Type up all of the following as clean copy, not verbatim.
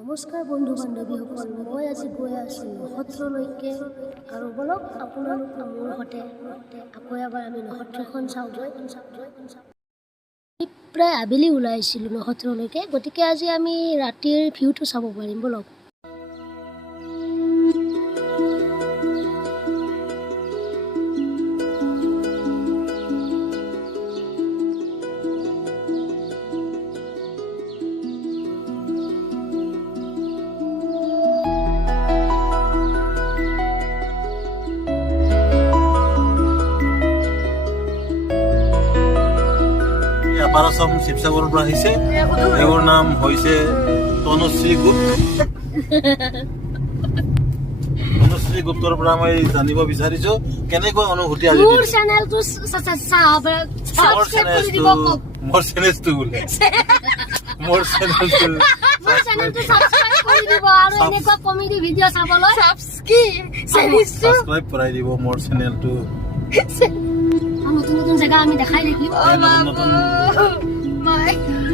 নমস্কাৰ বন্ধু বান্ধৱীসকল, মই আজি গৈ আছোঁ নসত্ৰলৈকে আৰু বলক আপোনালোকে মোৰ সৈতে আকৌ এবাৰ আমি নসত্ৰখন চাওঁগৈ। প্ৰায় আবেলি ওলাইছিলোঁ নসত্ৰলৈকে, গতিকে আজি আমি ৰাতিৰ ভিউটো চাব পাৰিম বলক। আপাৰচম শিৱসাগৰৰ পৰা আহিছে। তেওঁৰ নাম হৈছে তনুশ্ৰী গুপ্ত। তনুশ্ৰী গুপ্তৰ পৰা মই জানিব বিচাৰিছো কেনেকুৱা অনুভূতি আজি। মোৰ চেনেলটো সাবস্ক্ৰাইব কৰি দিব কওক। মোৰ চেনেলটো বোলে মোৰ চেনেলটো সাবস্ক্ৰাইব কৰি দিব আৰু এনেকুৱা কমেডি ভিডিঅ' চাবলৈ সাবস্ক্ৰাইব কৰাই দিব মোৰ চেনেলটো। নতুন নতুন জেগা আমি দেখাই থাকিম, নতুন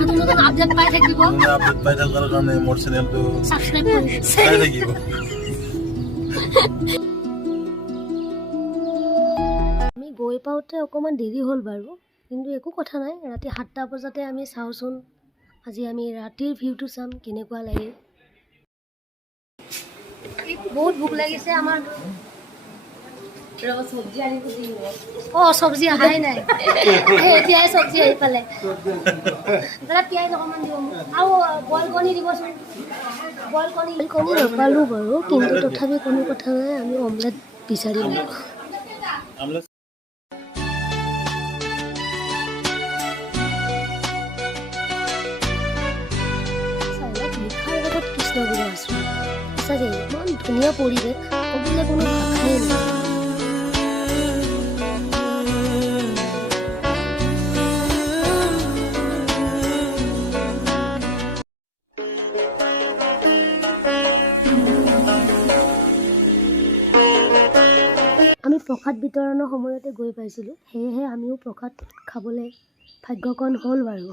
নতুন আপডেট পাই থাকিব। আপডেট পাই থকাৰ কাৰণে মোৰ চেনেলটো সাবস্ক্ৰাইব কৰি চাই থাকিব। আমি গৈ পাওঁতে অকণমান দেৰি হ'ল বাৰু, কিন্তু একো কথা নাই। ৰাতি 7টা বজাতে আমি চাওঁচোন, আজি আমি ৰাতিৰ ভিউটো চাম কেনেকুৱা লাগে। বহুত ভোক লাগিছে আমাৰ। চব্জি অহাই নাই, এতিয়াই চব্জি আহি পালে। দাদা পিঁয়াজ অকণমান দিব আৰু বইল কণী দিবচোন। বইল কণী নাপালোঁ বাৰু, কিন্তু তথাপি কোনো কথা নাই, আমি অমলেট বিচাৰিলোঁ। কৃষ্ণগুৰু আশ্ৰম সঁচাকৈ ইমান ধুনীয়া পৰিৱেশ, ক'বলৈ কোনো ভাষাই নাই। আমি প্ৰসাদ বিতৰণৰ সময়তে গৈ পাইছিলোঁ, সেয়েহে আমিও প্ৰসাদ খাবলৈ ভাগ্যৱান হ'ল বাৰু।